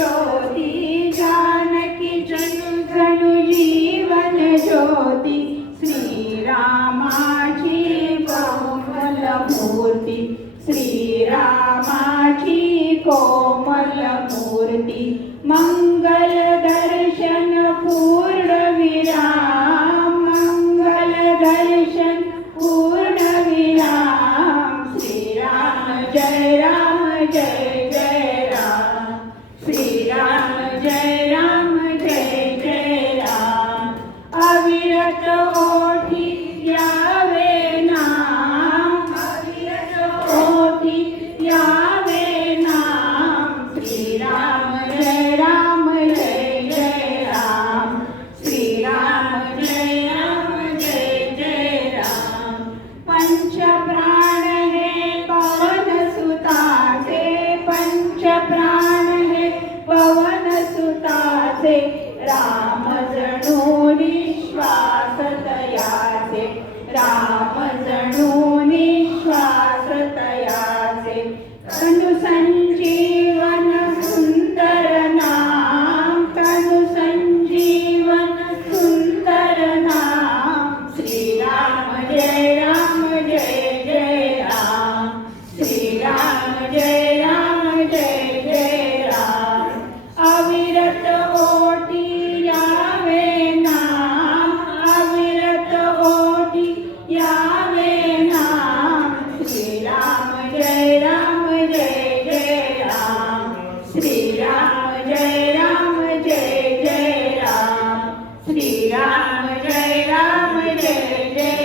ज्योती जानकी जनु जनु जीवन ज्योती श्रीरामाची कोमल मूर्ती श्रीरामाची कोमल मूर्ती मंगल दर्शन पूर्ण विराम मंगल दर्शन पूर्ण विराम श्रीराम जय राम श्रीराम जय राम अविरत ओठी यावे नाम अविरत ओठी यावे नाम श्रीराम जय राम श्रीराम जय राम पंच प्राण है पवन सुताचे पंच प्राण है पवन सुताचे राम जणू निश्वास तयाचे राम जणू निश्वास तयाचे तनु संजीवन सुंदर नाम तनु संजीवन सुंदर नाम श्रीराम जय राम श्रीराम जय राम अविरत ओटी यावे नाम अविरत ओटी यावे नाम श्रीराम जय राम श्रीराम जय राम श्रीराम जय राम जय